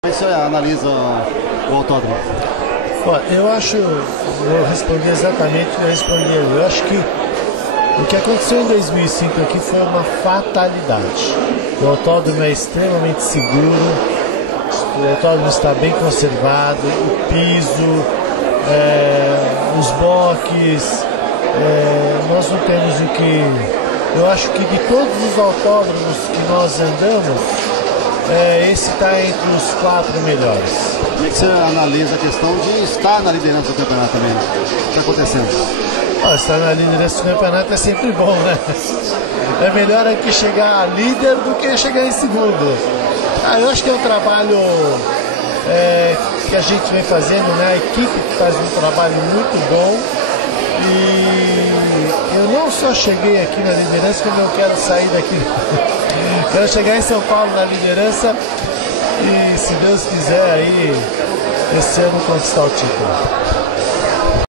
Como é que você analisa o autódromo? Eu acho, vou responder exatamente o que eu respondi ali. Eu acho que o que aconteceu em 2005 aqui foi uma fatalidade. O autódromo é extremamente seguro, o autódromo está bem conservado, o piso, os boques, nós não temos o que... Eu acho que de todos os autódromos que nós andamos, esse está entre os 4 melhores. Como é que você analisa a questão de estar na liderança do campeonato também? O que está acontecendo? Estar na liderança do campeonato é sempre bom, né? É melhor aqui chegar líder do que chegar em segundo. Eu acho que é um trabalho que a gente vem fazendo, né? A equipe que faz um trabalho muito bom. E eu não só cheguei aqui na liderança, como eu quero sair daqui. Quero chegar em São Paulo na liderança e, se Deus quiser, aí esse ano conquistar o título.